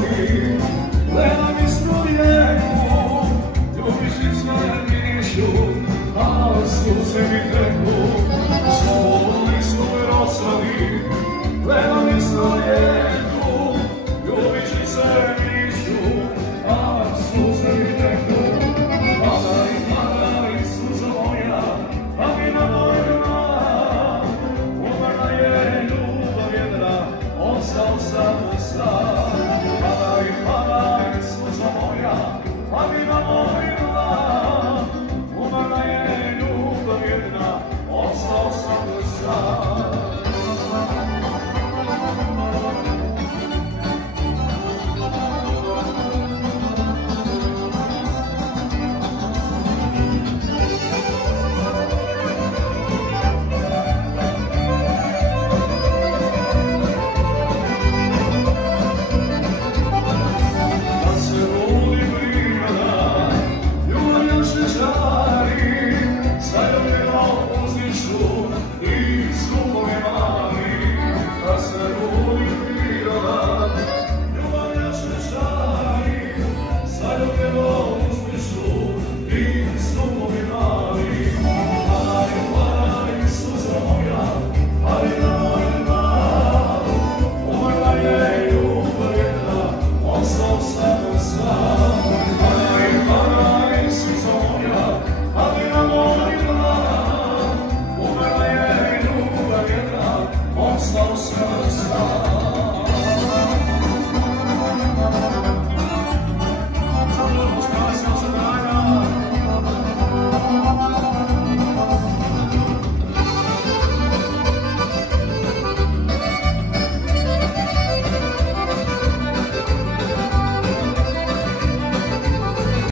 ostavi, gledam ispod rijeku, ljubičice mirišu, a suze mi teku, svoj svoj ostavi, gledam ispod rijeku, ljubičice mirišu, a suze mi teku. Padaj, padaj, suzo moja, a vina mojna, umrla je ljubav jedna, ostao sam sam. Padaj, padaj, suzo moja, a vina mojna, umrla je ljubav jedna, ostao sam sam.